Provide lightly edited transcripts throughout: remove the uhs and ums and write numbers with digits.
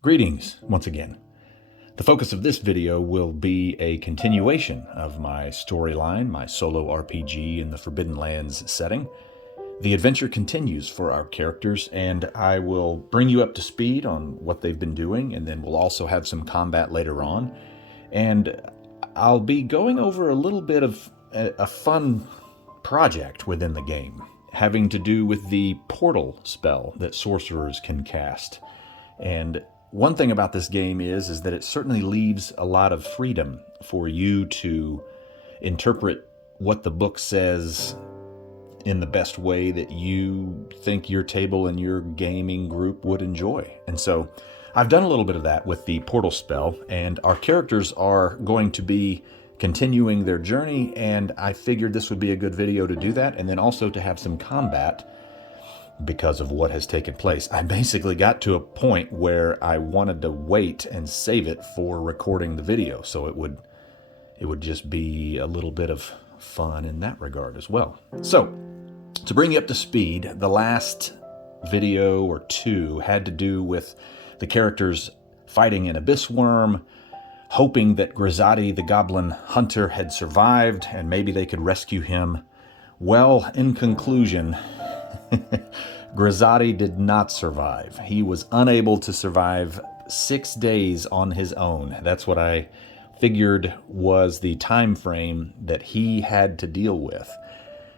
Greetings once again. The focus of this video will be a continuation of my storyline, my solo RPG in the Forbidden Lands setting. The adventure continues for our characters, and I will bring you up to speed on what they've been doing, and then we'll also have some combat later on. And I'll be going over a little bit of a fun project within the game, having to do with the portal spell that sorcerers can cast. And one thing about this game is that it certainly leaves a lot of freedom for you to interpret what the book says in the best way that you think your table and your gaming group would enjoy. And so I've done a little bit of that with the portal spell, and our characters are going to be continuing their journey, and I figured this would be a good video to do that, and then also to have some combat because of what has taken place. I basically got to a point where I wanted to wait and save it for recording the video, so it would just be a little bit of fun in that regard as well. So, to bring you up to speed, the last video or two had to do with the characters fighting an abyss worm, hoping that Grizotti, the goblin hunter, had survived and maybe they could rescue him. Well, in conclusion, Grizotti did not survive. He was unable to survive 6 days on his own. That's what I figured was the time frame that he had to deal with,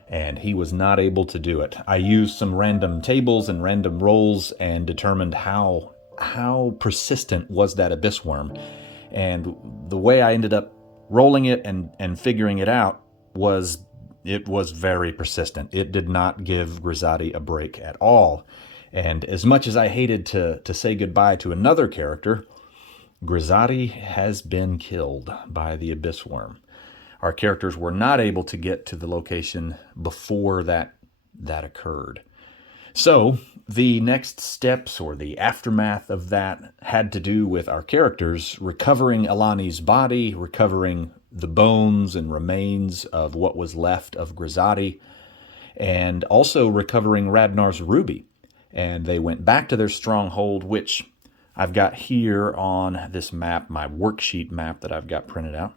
and he was not able to do it. I used some random tables and random rolls and determined how persistent was that abyss worm, and the way I ended up rolling it and figuring it out was it was very persistent. It did not give Grizotti a break at all. And as much as I hated to say goodbye to another character, Grizotti has been killed by the abyss worm. Our characters were not able to get to the location before that occurred. So the next steps, or the aftermath of that, had to do with our characters recovering Alani's body, recovering the bones and remains of what was left of Grizotti, and also recovering Radnar's ruby. And they went back to their stronghold, which I've got here on this map, my worksheet map that I've got printed out.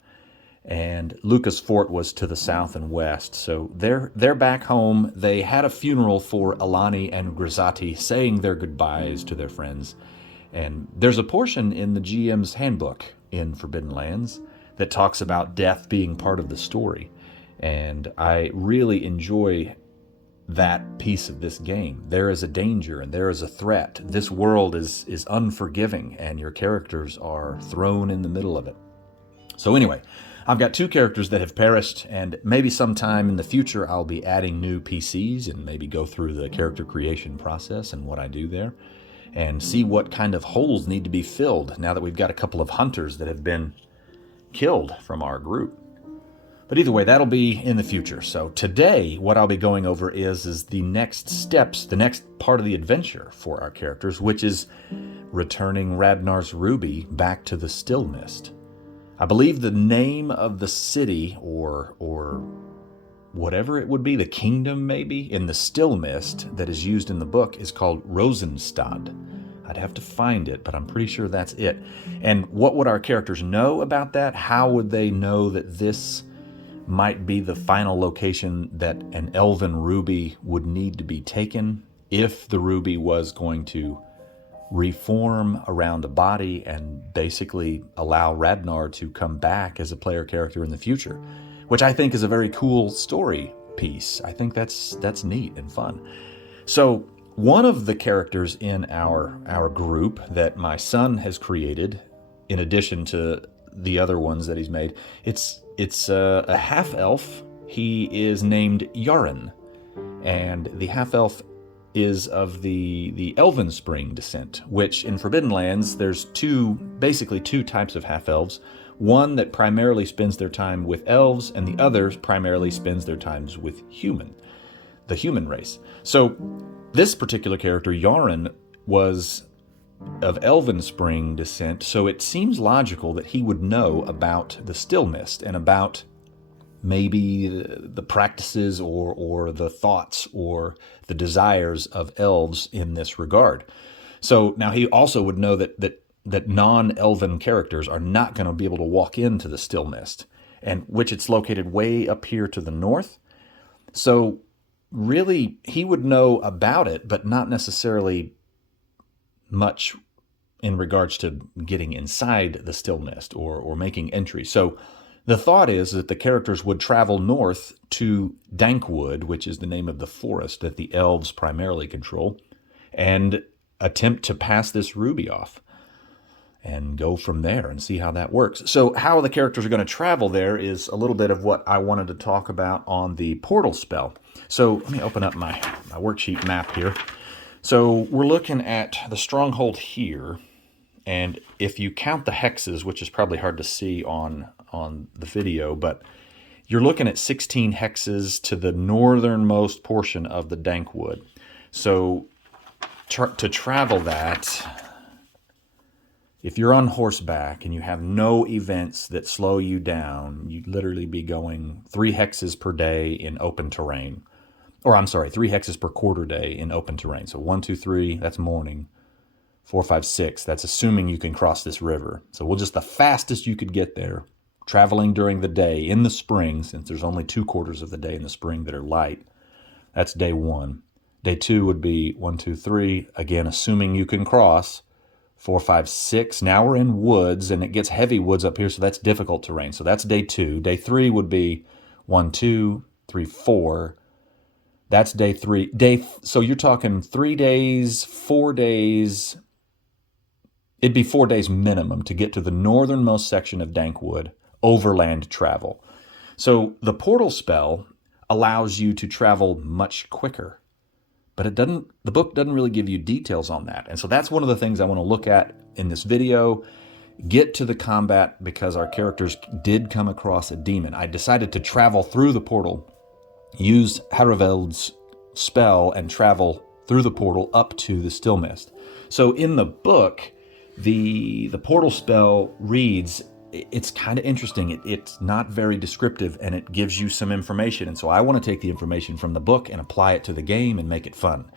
And Lucas Fort was to the south and west. So they're back home. They had a funeral for Alani and Grizotti, saying their goodbyes to their friends. And there's a portion in the GM's handbook in Forbidden Lands that talks about death being part of the story. And I really enjoy that piece of this game. There is a danger and there is a threat. This world is unforgiving, and your characters are thrown in the middle of it. So anyway, I've got two characters that have perished, and maybe sometime in the future I'll be adding new PCs and maybe go through the character creation process and what I do there and see what kind of holes need to be filled now that we've got a couple of hunters that have been killed from our group. But either way, that'll be in the future. So today, what I'll be going over is the next steps, the next part of the adventure for our characters, which is returning Radnar's ruby back to the Still Mist. I believe the name of the city, or whatever it would be, the kingdom maybe, in the Still Mist that is used in the book is called Rosenstad. I'd have to find it, but I'm pretty sure that's it. And what would our characters know about that? How would they know that this might be the final location that an elven ruby would need to be taken if the ruby was going to reform around a body and basically allow Radnar to come back as a player character in the future, which I think is a very cool story piece. I think that's neat and fun. So one of the characters in our group that my son has created, in addition to the other ones that he's made, it's a half-elf. He is named Yarin, and the half-elf is of the Elven Spring descent, which in Forbidden Lands there's basically two types of half-elves. One that primarily spends their time with elves, and the other primarily spends their times with the human race. So this particular character, Yarin, was of Elven Spring descent, so it seems logical that he would know about the Still Mist and about maybe the practices or the thoughts or the desires of elves in this regard. So now he also would know that that non-elven characters are not going to be able to walk into the still mist, and which it's located way up here to the north. So really, he would know about it, but not necessarily much in regards to getting inside the still mist or making entry. So the thought is that the characters would travel north to Dankwood, which is the name of the forest that the elves primarily control, and attempt to pass this ruby off and go from there and see how that works. So how the characters are going to travel there is a little bit of what I wanted to talk about on the portal spell. So let me open up my worksheet map here. So we're looking at the stronghold here, and if you count the hexes, which is probably hard to see on the video, but you're looking at 16 hexes to the northernmost portion of the Dankwood. So to travel that, if you're on horseback and you have no events that slow you down, you'd literally be going 3 hexes per day in open terrain. Or I'm sorry, 3 hexes per quarter day in open terrain. So 1, 2, 3, that's morning. 4, 5, 6, that's assuming you can cross this river. So we'll just the fastest you could get there, traveling during the day in the spring, since there's only 2 quarters of the day in the spring that are light. That's day 1. Day 2 would be 1, 2, 3, again, assuming you can cross. 4, 5, 6. Now we're in woods, and it gets heavy woods up here, so that's difficult terrain. So that's day 2. Day 3 would be 1, 2, 3, 4. That's day 3. So you're talking 3 days, 4 days. It'd be 4 days minimum to get to the northernmost section of Dankwood, overland travel. So the portal spell allows you to travel much quicker. But the book doesn't really give you details on that. And so that's one of the things I want to look at in this video. Get to the combat, because our characters did come across a demon. I decided to travel through the portal, use Haraveld's spell, and travel through the portal up to the still mist. So in the book, the portal spell reads, it's kind of interesting. It's not very descriptive, and it gives you some information. And so I want to take the information from the book and apply it to the game and make it fun.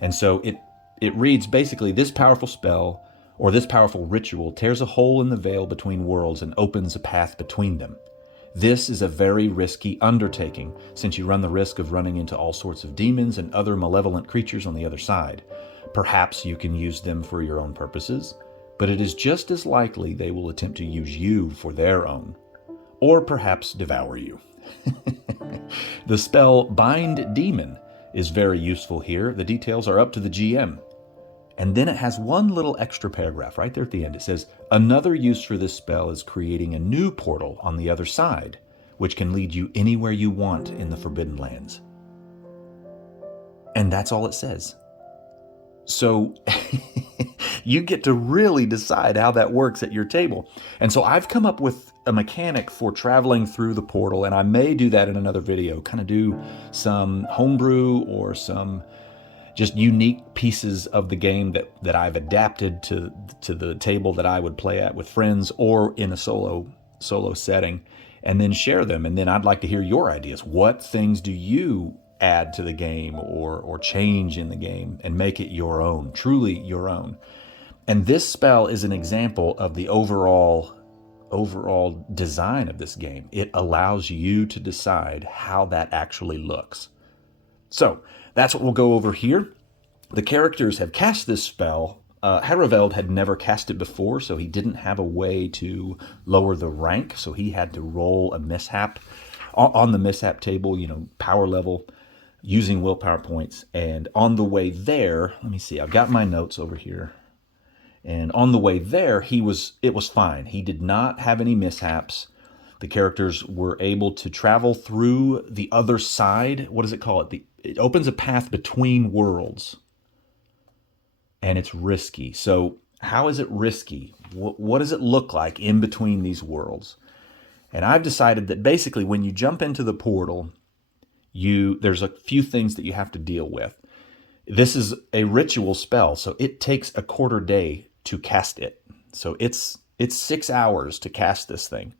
And so it reads basically, this powerful spell or this powerful ritual tears a hole in the veil between worlds and opens a path between them. This is a very risky undertaking, since you run the risk of running into all sorts of demons and other malevolent creatures on the other side. Perhaps you can use them for your own purposes, but it is just as likely they will attempt to use you for their own, or perhaps devour you. The spell Bind Demon is very useful here. The details are up to the GM. And then it has one little extra paragraph right there at the end. It says, another use for this spell is creating a new portal on the other side, which can lead you anywhere you want in the Forbidden Lands. And that's all it says. So you get to really decide how that works at your table. And so I've come up with a mechanic for traveling through the portal, and I may do that in another video, kind of do some homebrew or some just unique pieces of the game that I've adapted to the table that I would play at with friends or in a solo setting, and then share them. And then I'd like to hear your ideas. What things do you add to the game or change in the game and make it your own, truly your own? And this spell is an example of the overall design of this game. It allows you to decide how that actually looks. So that's what we'll go over here. The characters have cast this spell. Haraveld had never cast it before, so he didn't have a way to lower the rank, so he had to roll a mishap on the mishap table, power level, using willpower points. And on the way there, let me see, I've got my notes over here. And on the way there, it was fine. He did not have any mishaps. The characters were able to travel through the other side. What does it call it? It opens a path between worlds. And it's risky. So how is it risky? What does it look like in between these worlds? And I've decided that basically when you jump into the portal, there's a few things that you have to deal with. This is a ritual spell, so it takes a quarter day to cast it. So it's 6 hours to cast this thing.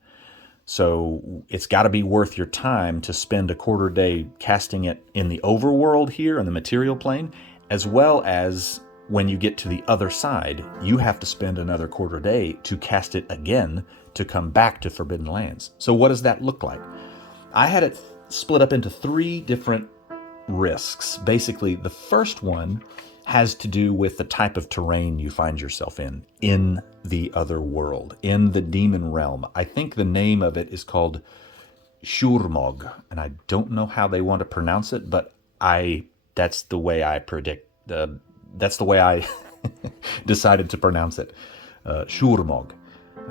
So it's got to be worth your time to spend a quarter day casting it in the overworld here in the material plane, as well as when you get to the other side, you have to spend another quarter day to cast it again to come back to Forbidden Lands. So what does that look like? I had it split up into 3 different risks. Basically, the first one has to do with the type of terrain you find yourself in the other world, in the demon realm. I think the name of it is called Shurmog, and I don't know how they want to pronounce it, but that's the way I predict. That's the way I decided to pronounce it, Shurmog.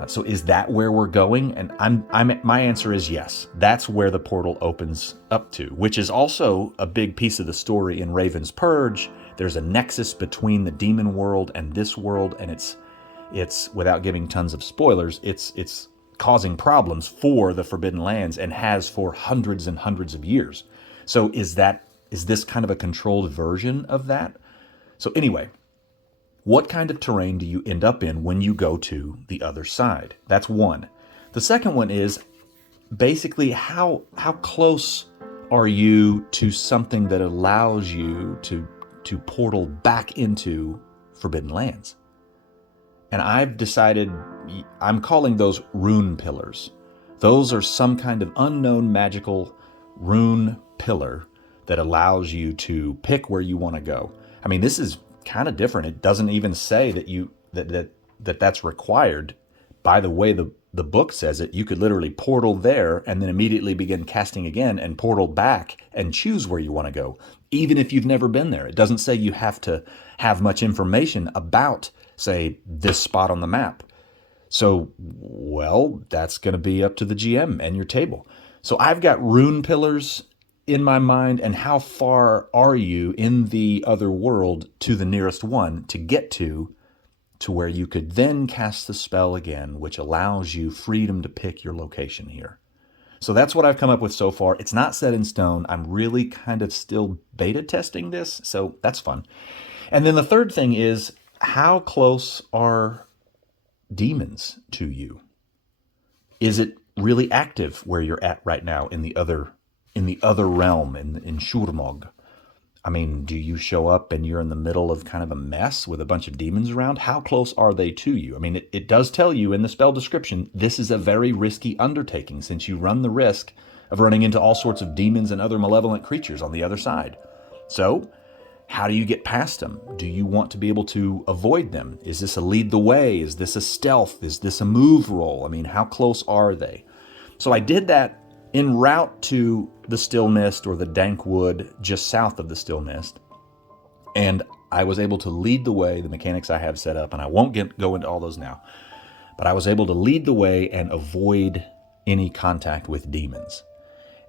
So is that where we're going? And my answer is yes. That's where the portal opens up to, which is also a big piece of the story in Raven's Purge. There's a nexus between the demon world and this world, and it's without giving tons of spoilers, it's causing problems for the Forbidden Lands and has for hundreds and hundreds of years. So is this kind of a controlled version of that? So anyway, what kind of terrain do you end up in when you go to the other side? That's one. The second one is basically how close are you to something that allows you to portal back into Forbidden Lands? And I've decided I'm calling those Rune Pillars. Those are some kind of unknown magical rune pillar that allows you to pick where you want to go. I mean, this is kind of different. It doesn't even say that that's required. By the way, the book says it. You could literally portal there and then immediately begin casting again and portal back and choose where you want to go, even if you've never been there. It doesn't say you have to have much information about, say, this spot on the map. So, well, that's going to be up to the GM and your table. So I've got rune pillars in my mind, and how far are you in the other world to the nearest one to get to where you could then cast the spell again, which allows you freedom to pick your location here. So that's what I've come up with so far. It's not set in stone. I'm really kind of still beta testing this, so that's fun. And then the third thing is, how close are demons to you? Is it really active where you're at right now in the other realm, in Shurmog? I mean, do you show up and you're in the middle of kind of a mess with a bunch of demons around? How close are they to you? I mean, it does tell you in the spell description, this is a very risky undertaking, since you run the risk of running into all sorts of demons and other malevolent creatures on the other side. So, how do you get past them? Do you want to be able to avoid them? Is this a lead the way? Is this a stealth? Is this a move roll? I mean, how close are they? So I did that en route to the Still Mist, or the Dank Wood just south of the Still Mist. And I was able to lead the way, the mechanics I have set up, and I won't go into all those now, but I was able to lead the way and avoid any contact with demons.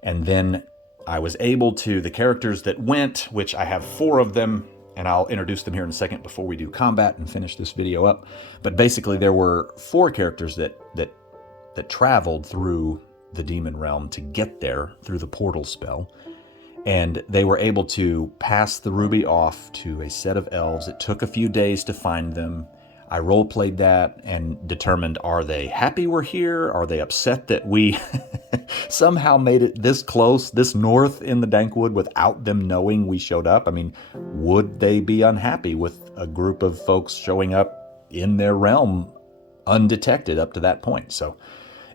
And then I was able to, the characters that went, which I have 4 of them, and I'll introduce them here in a second before we do combat and finish this video up. But basically there were 4 characters that traveled through the demon realm to get there through the portal spell. And they were able to pass the ruby off to a set of elves. It took a few days to find them. I role-played that and determined, are they happy we're here? Are they upset that we somehow made it this close, this north in the Dankwood without them knowing we showed up? I mean, would they be unhappy with a group of folks showing up in their realm undetected up to that point? So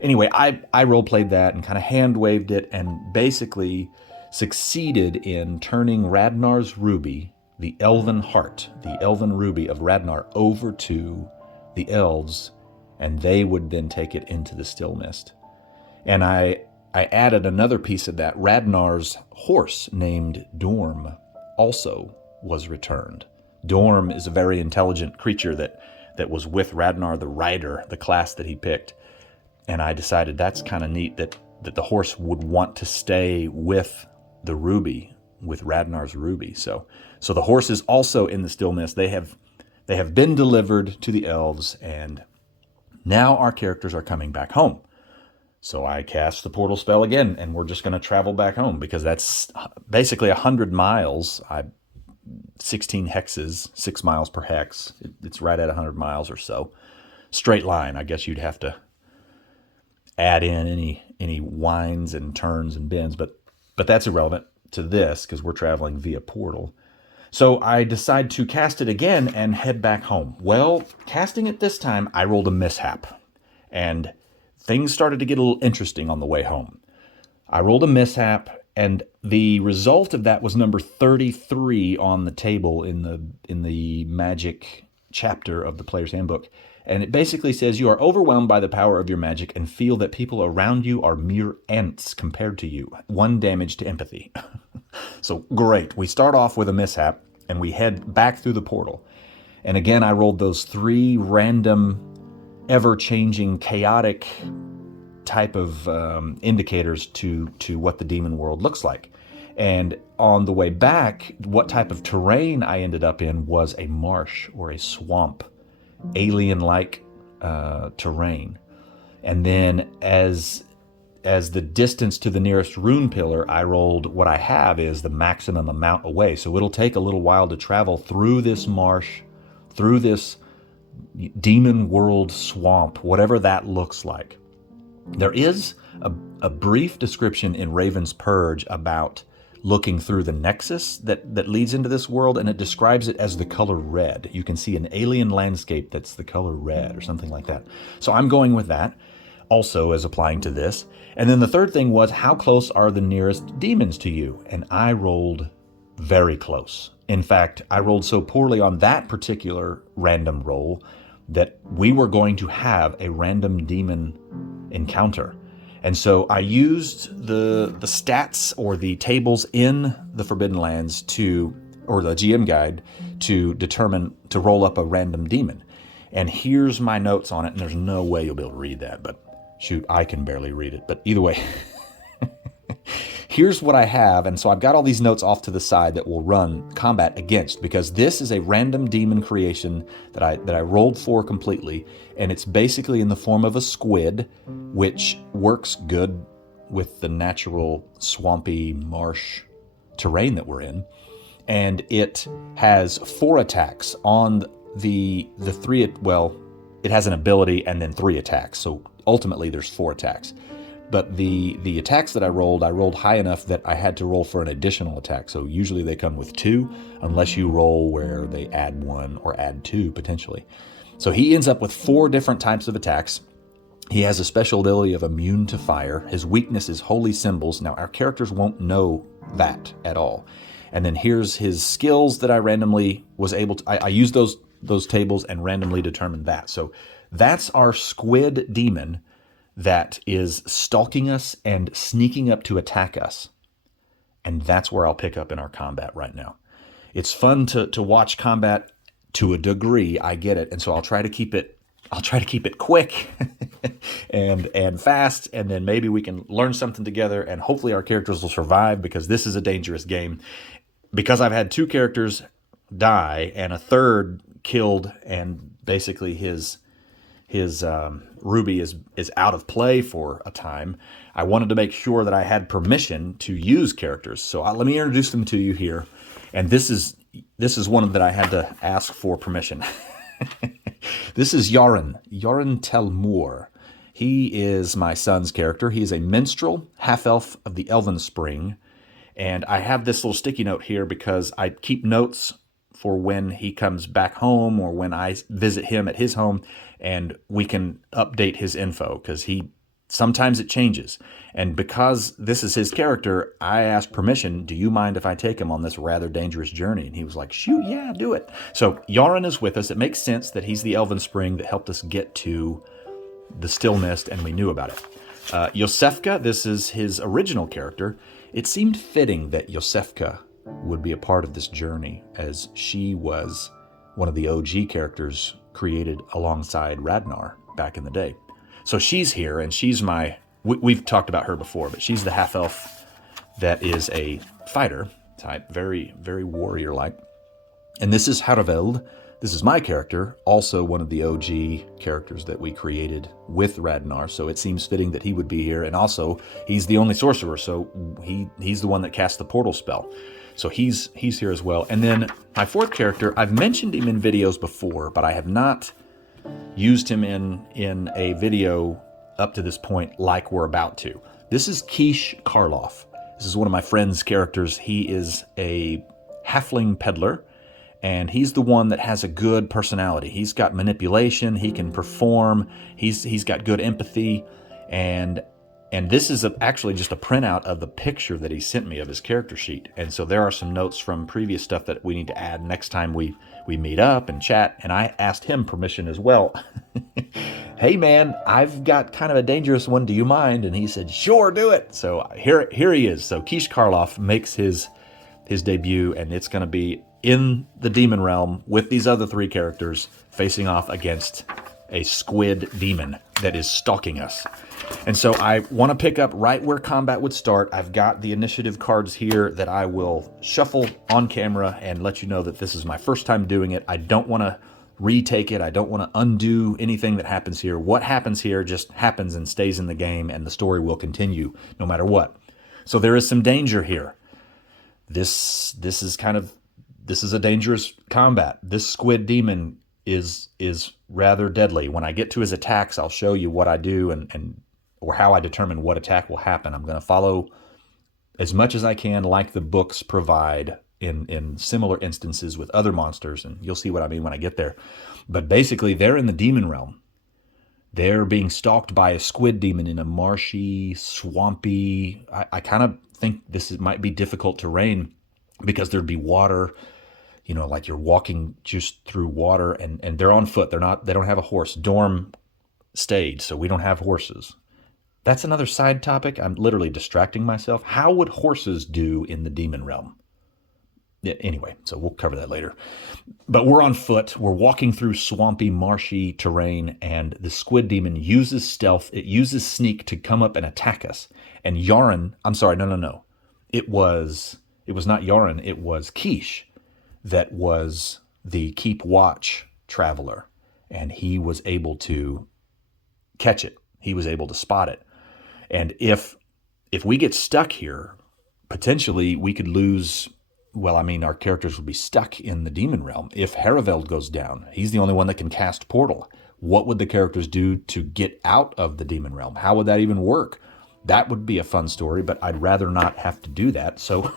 anyway, I role-played that and kind of hand-waved it and basically succeeded in turning Radnar's ruby, the elven heart, the elven ruby of Radnar, over to the elves, and they would then take it into the Still Mist. And I added another piece of that. Radnar's horse, named Dorm, also was returned. Dorm is a very intelligent creature that was with Radnar the Rider, the class that he picked. And I decided that's kind of neat that the horse would want to stay with the ruby, with Radnar's ruby. So the horse is also in the Still Mist. They have been delivered to the elves, and now our characters are coming back home. So I cast the portal spell again, and we're just going to travel back home, because that's basically 100 miles. 16 hexes, 6 miles per hex. It's right at 100 miles or so. Straight line. I guess you'd have to add in any winds and turns and bends, but that's irrelevant to this because we're traveling via portal. So I decide to cast it again and head back home. Well, casting it this time, I rolled a mishap. And things started to get a little interesting on the way home. I rolled a mishap, and the result of that was number 33 on the table in the magic chapter of the Player's Handbook. And it basically says, you are overwhelmed by the power of your magic and feel that people around you are mere ants compared to you. 1 damage to empathy. So great. We start off with a mishap, and we head back through the portal. And again, I rolled those 3 random, ever-changing, chaotic type of indicators to what the demon world looks like. And on the way back, what type of terrain I ended up in was a marsh or a swamp, alien-like terrain. And then as the distance to the nearest rune pillar, I rolled what I have is the maximum amount away. So it'll take a little while to travel through this marsh, through this demon world swamp, whatever that looks like. There is a brief description in Raven's Purge about looking through the nexus that leads into this world, and it describes it as the color red. You can see an alien landscape that's the color red or something like that. So I'm going with that also as applying to this. And then the third thing was, how close are the nearest demons to you? And I rolled very close. In fact, I rolled so poorly on that particular random roll that we were going to have a random demon encounter. And so I used the stats or the tables in the Forbidden Lands or the GM guide to determine, to roll up a random demon. And here's my notes on it, and there's no way you'll be able to read that, but shoot, I can barely read it. But either way, here's what I have. And so I've got all these notes off to the side that will run combat against, because this is a random demon creation that I rolled for completely. And it's basically in the form of a squid, which works good with the natural swampy marsh terrain that we're in. And it has 4 attacks on the 3, well, it has an ability and then 3 attacks. So ultimately there's 4 attacks. But the attacks that I rolled high enough that I had to roll for an additional attack. So usually they come with 2, unless you roll where they add 1 or add 2 potentially. So he ends up with 4 different types of attacks. He has a special ability of immune to fire. His weakness is holy symbols. Now our characters won't know that at all. And then here's his skills that I randomly was able to, I used those tables and randomly determined that. So that's our squid demon that is stalking us and sneaking up to attack us. And that's where I'll pick up in our combat right now. It's fun to watch combat to a degree, I get it. And so I'll try to keep it quick and fast, and then maybe we can learn something together, and hopefully our characters will survive, because this is a dangerous game. Because I've had 2 characters die and a third killed, and basically his Ruby is out of play for a time, I wanted to make sure that I had permission to use characters. So let me introduce them to you here. And this is one that I had to ask for permission. This is Yaron Telmur. He is my son's character. He is a minstrel, half-elf of the Elven Spring. And I have this little sticky note here because I keep notes for when he comes back home or when I visit him at his home, and we can update his info, because sometimes it changes. And because this is his character, I asked permission, do you mind if I take him on this rather dangerous journey? And he was like, shoot, yeah, do it. So Yaron is with us. It makes sense that he's the Elven Spring that helped us get to the Still Mist, and we knew about it. Yosefka, this is his original character. It seemed fitting that Yosefka would be a part of this journey, as she was one of the OG characters created alongside Radnar back in the day. So she's here, and she's we've talked about her before, but she's the half-elf that is a fighter type, very, very warrior-like. And this is Harveld. This is my character, also one of the OG characters that we created with Radnar, so it seems fitting that he would be here. And also, he's the only sorcerer, so he's the one that casts the portal spell. So he's here as well. And then my 4th character, I've mentioned him in videos before, but I have not used him in a video up to this point like we're about to. This is Kish Karloff. This is one of my friend's characters. He is a halfling peddler, and he's the one that has a good personality. He's got manipulation, he can perform, he's got good empathy, and this is actually just a printout of the picture that he sent me of his character sheet. And so there are some notes from previous stuff that we need to add next time we meet up and chat, and I asked him permission as well. Hey man, I've got kind of a dangerous one, do you mind? And he said, sure, do it. So here he is. So Kish Karloff makes his debut, and it's going to be in the demon realm with these other 3 characters facing off against a squid demon that is stalking us. And so I want to pick up right where combat would start. I've got the initiative cards here that I will shuffle on camera and let you know that this is my first time doing it. I don't want to retake it. I don't want to undo anything that happens here. What happens here just happens and stays in the game, and the story will continue no matter what. So there is some danger here. This is a dangerous combat. This squid demon is rather deadly. When I get to his attacks, I'll show you what I do or how I determine what attack will happen. I'm going to follow as much as I can like the books provide in similar instances with other monsters, and you'll see what I mean when I get there. But basically, they're in the demon realm. They're being stalked by a squid demon in a marshy, swampy... I kind of think might be difficult terrain because there'd be water, like you're walking just through water, and they're on foot. They don't have a horse. Dorm stayed, so we don't have horses. That's another side topic. I'm literally distracting myself. How would horses do in the demon realm? Yeah, anyway, so we'll cover that later. But we're on foot. We're walking through swampy, marshy terrain, and the squid demon uses stealth. It uses sneak to come up and attack us. And Yaron, I'm sorry, no. It was not Yaron. It was Kish that was the keep watch traveler, and he was able to catch it. He was able to spot it. And if we get stuck here, potentially we could lose... Well, I mean, our characters would be stuck in the demon realm. If Haraveld goes down, he's the only one that can cast portal. What would the characters do to get out of the demon realm? How would that even work? That would be a fun story, but I'd rather not have to do that. So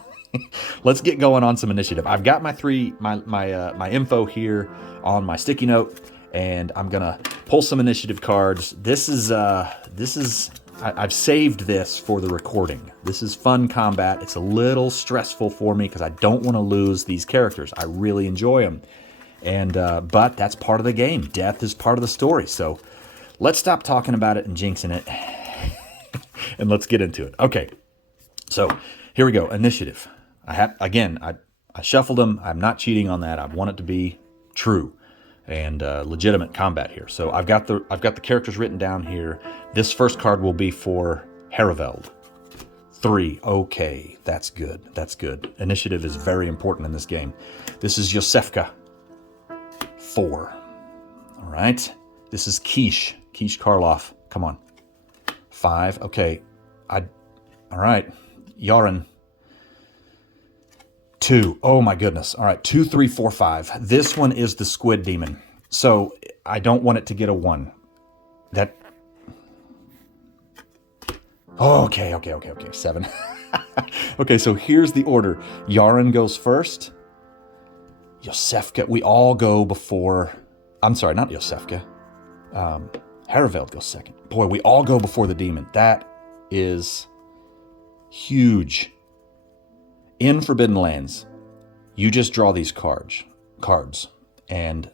let's get going on some initiative. I've got my info here on my sticky note, and I'm gonna pull some initiative cards. I've saved this for the recording. This is fun combat. It's a little stressful for me because I don't want to lose these characters. I really enjoy them. But that's part of the game. Death is part of the story. So let's stop talking about it and jinxing it. And let's get into it. Okay, so here we go. Initiative. I shuffled them. I'm not cheating on that. I want it to be true and legitimate combat here. So I've got the characters written down here. This first card will be for Haraveld. 3. Okay, that's good. That's good. Initiative is very important in this game. This is Yosefka. 4. All right. This is Kish Karloff. Come on. 5. Okay. All right. Yaron. 2. Oh my goodness. All right. 2, 3, 4, 5. This one is the squid demon. So I don't want it to get a 1. Okay. 7. Okay, so here's the order. Yaron goes first. Yosefka, we all go before... I'm sorry, not Yosefka. Haraveld goes second. Boy, we all go before the demon. That is huge. In Forbidden Lands, you just draw these cards, and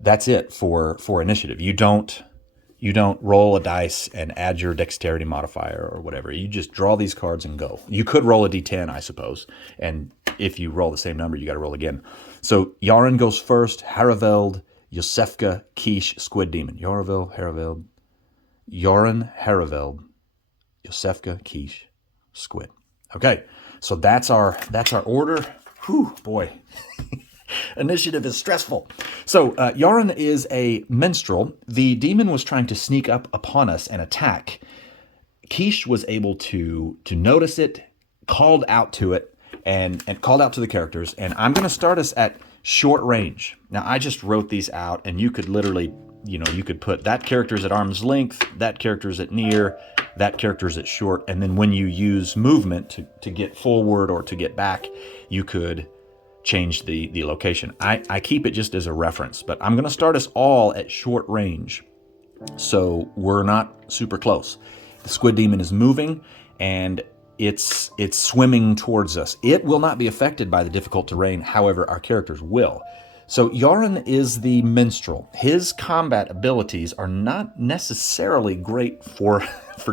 that's it for initiative. You don't roll a dice and add your dexterity modifier or whatever. You just draw these cards and go. You could roll a d10, I suppose, and if you roll the same number, you got to roll again. So Yaron goes first, Haraveld, Yosefka, Kish, Squid Demon. Yaron, Haraveld, Yosefka, Kish, Squid. Okay, so that's our order. Whew, boy. Initiative is stressful. So Yaron is a minstrel. The demon was trying to sneak up upon us and attack. Kish was able to notice it, called out to it, and called out to the characters. And I'm going to start us at short range. Now, I just wrote these out, and you could literally, you could put that character's at arm's length, that character's at near, that character is at short. And then when you use movement to get forward or to get back, you could change the location. I keep it just as a reference, but I'm going to start us all at short range, so we're not super close. The squid demon is moving, and it's swimming towards us. It will not be affected by the difficult terrain, however, our characters will. So Yaron is the minstrel. His combat abilities are not necessarily great for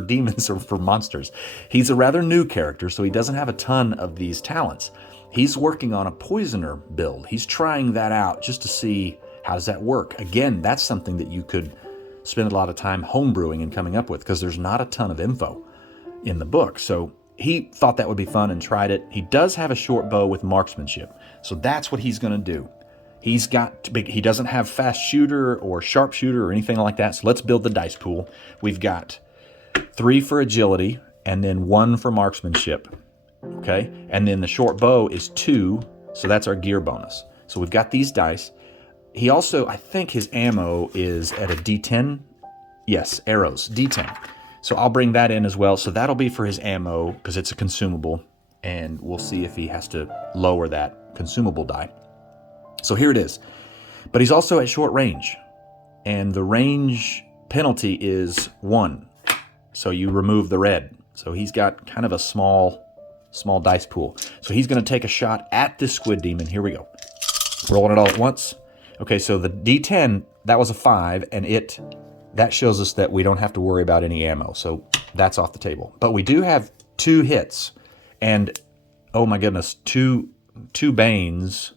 demons or for monsters. He's a rather new character, so he doesn't have a ton of these talents. He's working on a poisoner build. He's trying that out just to see how does that work. Again, that's something that you could spend a lot of time homebrewing and coming up with, because there's not a ton of info in the book. So he thought that would be fun and tried it. He does have a short bow with marksmanship, so that's what he's going to do. He doesn't have fast shooter or sharpshooter or anything like that, so let's build the dice pool. We've got 3 for agility and then 1 for marksmanship. Okay, and then the short bow is 2, so that's our gear bonus. So we've got these dice. He also, I think his ammo is at a D10. Yes, arrows, D10. So I'll bring that in as well. So that'll be for his ammo, because it's a consumable, and we'll see if he has to lower that consumable die. So here it is. But he's also at short range, and the range penalty is 1. So you remove the red. So he's got kind of a small dice pool. So he's going to take a shot at this squid demon. Here we go. Rolling it all at once. Okay, so the D10, that was a 5, and that shows us that we don't have to worry about any ammo. So that's off the table. But we do have 2 hits, and oh my goodness, two banes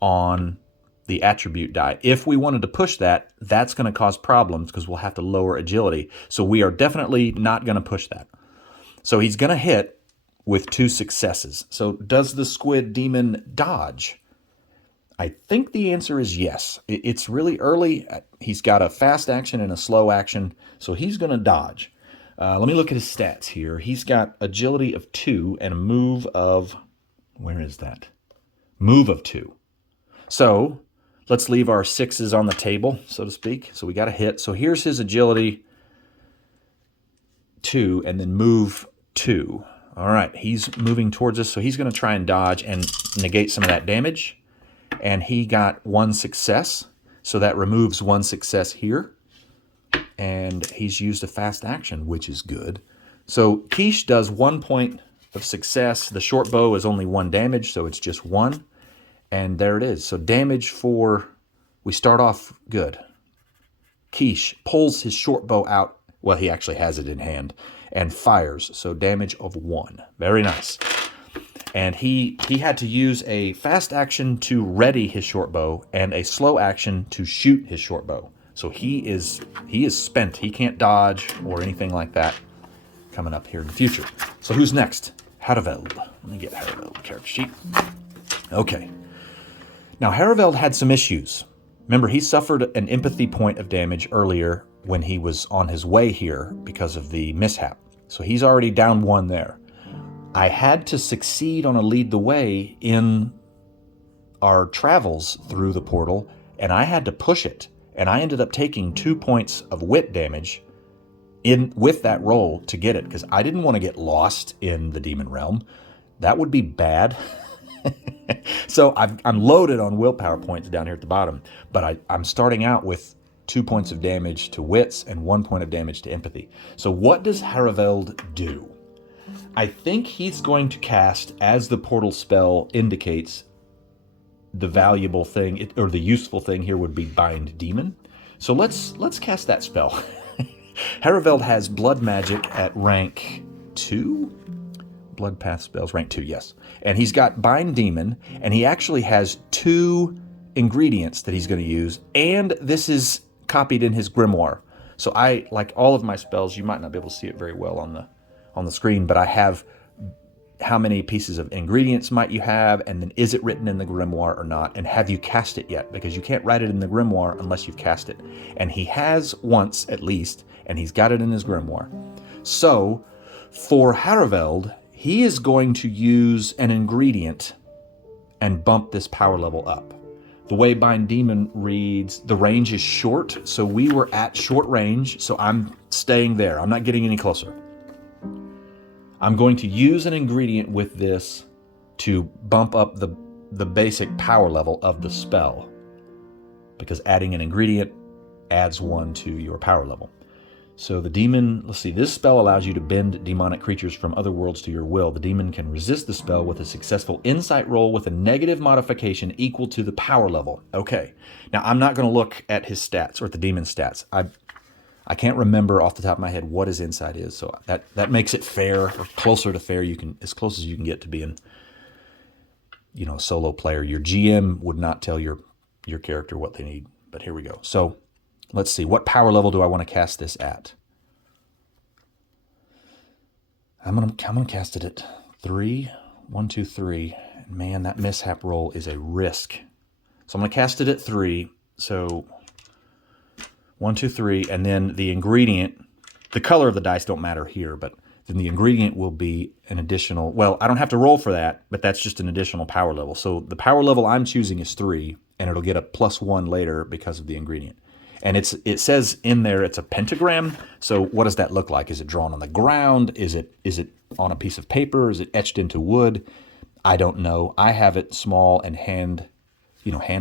on the attribute die. If we wanted to push that, that's going to cause problems because we'll have to lower agility. So we are definitely not going to push that. So he's going to hit with 2 successes. So does the squid demon dodge? I think the answer is yes. It's really early. He's got a fast action and a slow action, so he's going to dodge. Let me look at his stats here. He's got agility of 2 and a move of, where is that? Move of 2. So let's leave our 6s on the table, so to speak. So we got a hit. So here's his agility 2 and then move 2. All right, he's moving towards us, so he's going to try and dodge and negate some of that damage. And he got 1 success, so that removes 1 success here. And he's used a fast action, which is good. So Quiche does 1 point of success. The short bow is only 1 damage, so it's just 1. And there it is. So damage we start off good. Quiche pulls his short bow out. Well, he actually has it in hand. And fires, so damage of 1. Very nice. And he had to use a fast action to ready his short bow and a slow action to shoot his short bow. So he is spent. He can't dodge or anything like that coming up here in the future. So who's next? Haraveld. Let me get Haraveld character sheet. Okay. Now Haraveld had some issues. Remember, he suffered an empathy point of damage earlier when he was on his way here because of the mishap. So he's already down 1 there. I had to succeed on a lead the way in our travels through the portal, and I had to push it. And I ended up taking 2 points of wit damage with that roll to get it, because I didn't want to get lost in the demon realm. That would be bad. So I'm loaded on willpower points down here at the bottom, but I'm starting out with 2 points of damage to wits and 1 point of damage to empathy. So what does Haraveld do? I think he's going to cast, as the portal spell indicates, the valuable thing, or the useful thing here would be Bind Demon. So let's cast that spell. Haraveld has Blood Magic at rank 2? Blood Path spells, rank 2, yes. And he's got Bind Demon, and he actually has 2 ingredients that he's going to use, and this is copied in his grimoire. So I, like all of my spells, you might not be able to see it very well on the screen, but I have how many pieces of ingredients might you have, and then is it written in the grimoire or not, and have you cast it yet? Because you can't write it in the grimoire unless you've cast it. And he has once, at least, and he's got it in his grimoire. So, for Haraveld, he is going to use an ingredient and bump this power level up. The way Bind Demon reads, the range is short, so we were at short range, so I'm staying there. I'm not getting any closer. I'm going to use an ingredient with this to bump up the basic power level of the spell, because adding an ingredient adds one to your power level. So the demon, let's see, this spell allows you to bend demonic creatures from other worlds to your will. The demon can resist the spell with a successful insight roll with a negative modification equal to the power level. Okay, now I'm not going to look at his stats or the demon's stats. I can't remember off the top of my head what his insight is, so that makes it fair, or closer to fair. You can, as close as you can get to being, you know, a solo player. Your GM would not tell your character what they need, but here we go. So let's see, what power level do I want to cast this at? I'm gonna cast it at 3. 1, 2, 3. Man, that mishap roll is a risk. So I'm gonna cast it at 3. So 1, 2, 3, and then the ingredient, the color of the dice don't matter here, but then the ingredient will be an additional, well, I don't have to roll for that, but that's just an additional power level. So the power level I'm choosing is 3, and it'll get a +1 later because of the ingredient. And it says in there it's a pentagram. So what does that look like? Is it drawn on the ground? Is it on a piece of paper? Is it etched into wood? I don't know. I have it small and hand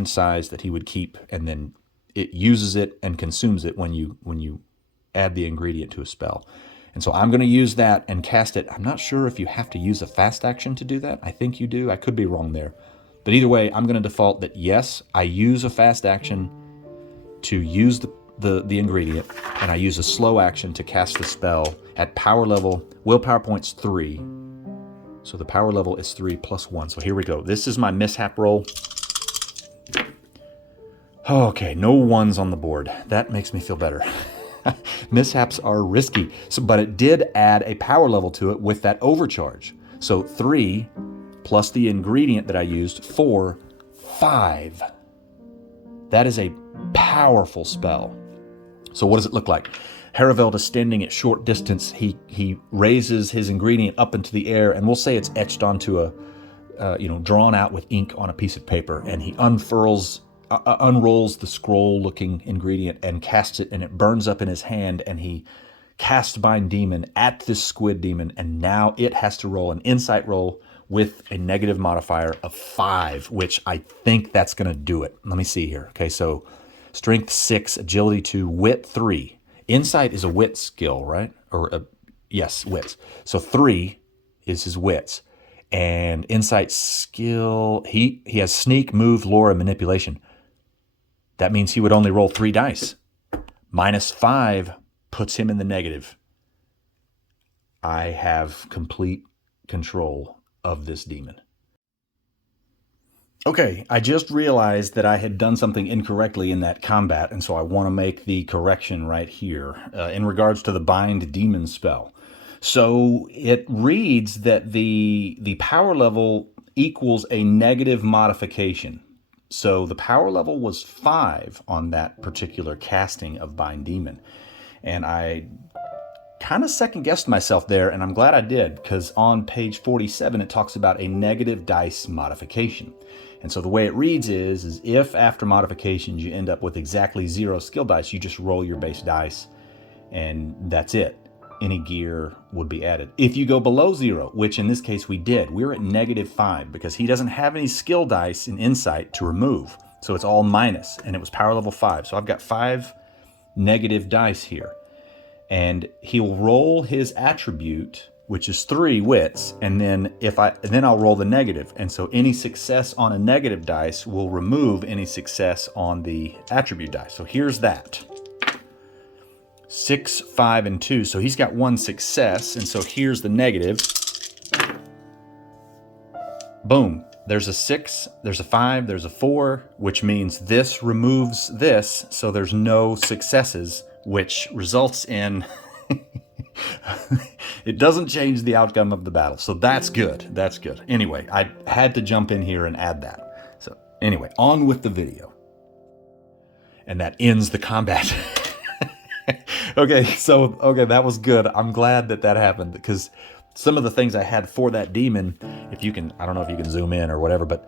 size that he would keep, and then it uses it and consumes it when you add the ingredient to a spell. And so I'm going to use that and cast it. I'm not sure if you have to use a fast action to do that. I think you do. I could be wrong there. But either way, I'm going to default that yes, I use a fast action to use the ingredient, and I use a slow action to cast the spell at power level. Willpower points 3. So the power level is 3 + 1. So here we go. This is my mishap roll. Okay, no ones on the board. That makes me feel better. Mishaps are risky. But it did add a power level to it with that overcharge. So 3 plus the ingredient that I used, 4, 5. That is a powerful spell. So what does it look like? Haraveld is standing at short distance. He raises his ingredient up into the air, and we'll say it's etched onto drawn out with ink on a piece of paper, and he unrolls the scroll-looking ingredient and casts it, and it burns up in his hand, and he casts Bind Demon at this squid demon, and now it has to roll an insight roll with a negative modifier of 5, which I think that's going to do it. Let me see here. Okay, so Strength 6, Agility 2, Wit 3. Insight is a wit skill, right? Yes, wits. So 3 is his wits. And Insight skill, he has Sneak, Move, Lore, and Manipulation. That means he would only roll 3 dice. -5 puts him in the negative. I have complete control of this demon. Okay, I just realized that I had done something incorrectly in that combat, and so I want to make the correction right here in regards to the Bind Demon spell. So it reads that the power level equals a negative modification. So the power level was 5 on that particular casting of Bind Demon. And I kind of second-guessed myself there, and I'm glad I did, because on page 47 it talks about a negative dice modification. And so the way it reads is if after modifications you end up with exactly 0 skill dice, you just roll your base dice, and that's it. Any gear would be added. If you go below 0, which in this case we did, we're at -5 because he doesn't have any skill dice in Insight to remove. So it's all minus, and it was power level 5. So I've got 5 negative dice here. And he'll roll his attribute, which is 3 wits, and then I'll roll the negative. And so any success on a negative dice will remove any success on the attribute dice. So here's that. 6, 5, and 2. So he's got 1 success, and so here's the negative. Boom. There's a 6, there's a 5, there's a 4, which means this removes this, so there's no successes, which results in it doesn't change the outcome of the battle. So that's good. That's good. Anyway, I had to jump in here and add that. So anyway, on with the video. And that ends the combat. Okay, that was good. I'm glad that happened, because some of the things I had for that demon, if you can, I don't know if you can zoom in or whatever, but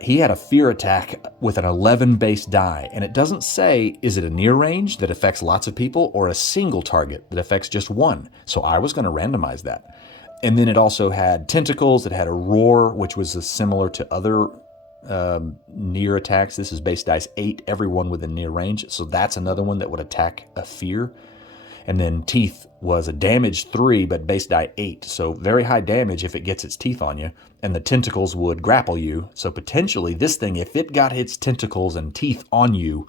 he had a fear attack with an 11 base die, and it doesn't say, is it a near range that affects lots of people or a single target that affects just one? So I was going to randomize that. And then it also had tentacles. It had a roar, which was similar to other near attacks. This is base dice 8, everyone within near range. So that's another one that would attack a fear. And then teeth was a damage 3, but base die 8. So very high damage if it gets its teeth on you. And the tentacles would grapple you. So potentially this thing, if it got its tentacles and teeth on you,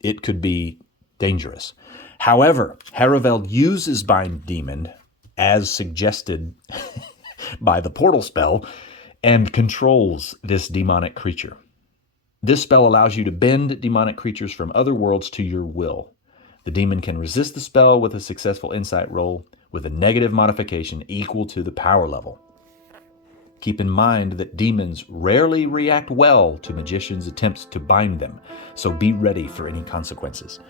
it could be dangerous. However, Haraveld uses Bind Demon as suggested by the portal spell and controls this demonic creature. This spell allows you to bend demonic creatures from other worlds to your will. The demon can resist the spell with a successful insight roll with a negative modification equal to the power level. Keep in mind that demons rarely react well to magicians' attempts to bind them, so be ready for any consequences.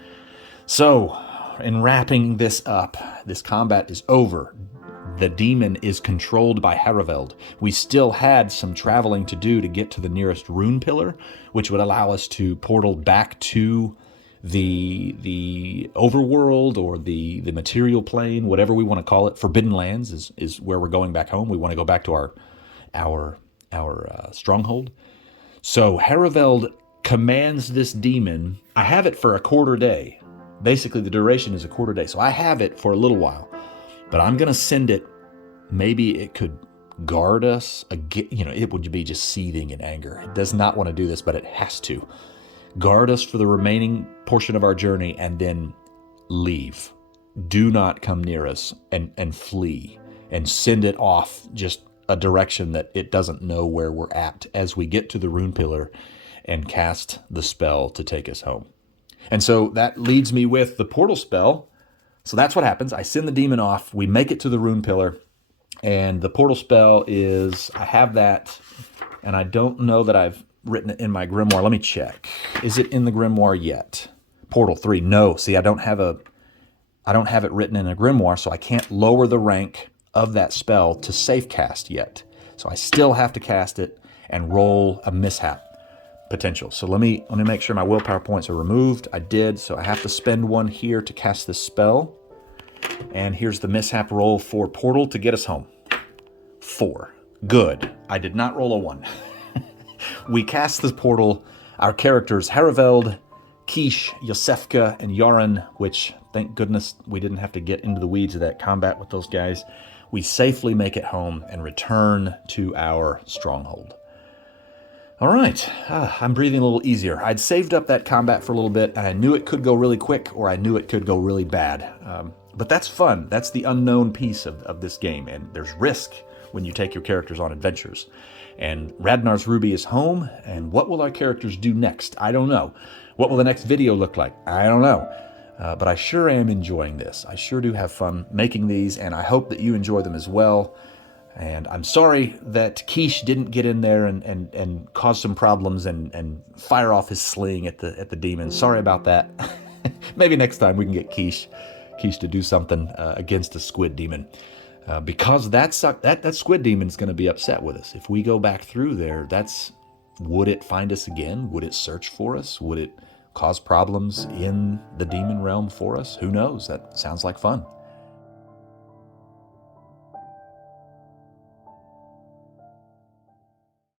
So, in wrapping this up, this combat is over. The demon is controlled by Haraveld. We still had some traveling to do to get to the nearest Rune Pillar, which would allow us to portal back to the overworld or the material plane, whatever we want to call it. Forbidden Lands is where we're going back home. We want to go back to our stronghold. So Haraveld commands this demon. I have it for a quarter day. Basically, the duration is a quarter day. So I have it for a little while. But I'm going to send it. Maybe it could guard us. It would be just seething in anger. It does not want to do this, but it has to. Guard us for the remaining portion of our journey and then leave. Do not come near us and flee. And send it off just a direction that it doesn't know where we're at as we get to the Rune Pillar and cast the spell to take us home. And so that leads me with the portal spell. So that's what happens. I send the demon off. We make it to the Rune Pillar. And the portal spell is, I have that. And I don't know that I've written it in my grimoire. Let me check. Is it in the grimoire yet? Portal 3. No. See, I don't have it written in a grimoire, so I can't lower the rank of that spell to safe cast yet. So I still have to cast it and roll a mishap potential. So let me make sure my willpower points are removed. I did, so I have to spend one here to cast this spell. And here's the mishap roll for portal to get us home. 4. Good. I did not roll a 1. We cast this portal. Our characters Haraveld, Kish, Yosefka, and Yaron, which thank goodness we didn't have to get into the weeds of that combat with those guys. We safely make it home and return to our stronghold. All right, I'm breathing a little easier. I'd saved up that combat for a little bit, and I knew it could go really quick, or I knew it could go really bad. But that's fun. That's the unknown piece of this game, and there's risk when you take your characters on adventures. And Radnar's Ruby is home, and what will our characters do next? I don't know. What will the next video look like? I don't know. But I sure am enjoying this. I sure do have fun making these, and I hope that you enjoy them as well. And I'm sorry that Kish didn't get in there and cause some problems and fire off his sling at the demon. Sorry about that. Maybe next time we can get Kish to do something against a squid demon. Because that squid demon's going to be upset with us. If we go back through there, would it find us again? Would it search for us? Would it cause problems in the demon realm for us? Who knows? That sounds like fun.